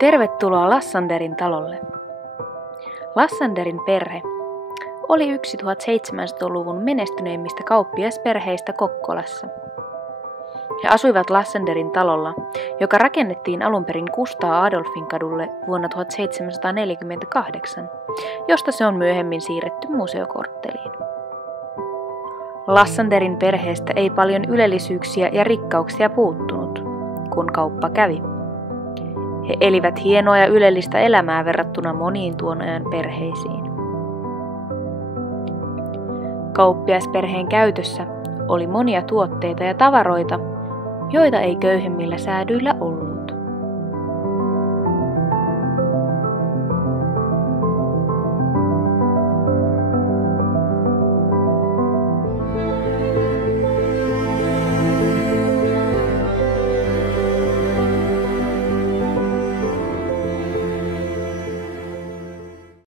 Tervetuloa Lassanderin talolle. Lassanderin perhe oli 1700-luvun menestyneimmistä kauppiasperheistä Kokkolassa. He asuivat Lassanderin talolla, joka rakennettiin alun perin Kustaa Adolfin kadulle vuonna 1748, josta se on myöhemmin siirretty museokortteliin. Lassanderin perheestä ei paljon ylellisyyksiä ja rikkauksia puuttunut, kun kauppa kävi. He elivät hienoa ja ylellistä elämää verrattuna moniin tuon ajan perheisiin. Kauppiasperheen käytössä oli monia tuotteita ja tavaroita, joita ei köyhemmillä säädyillä ollut.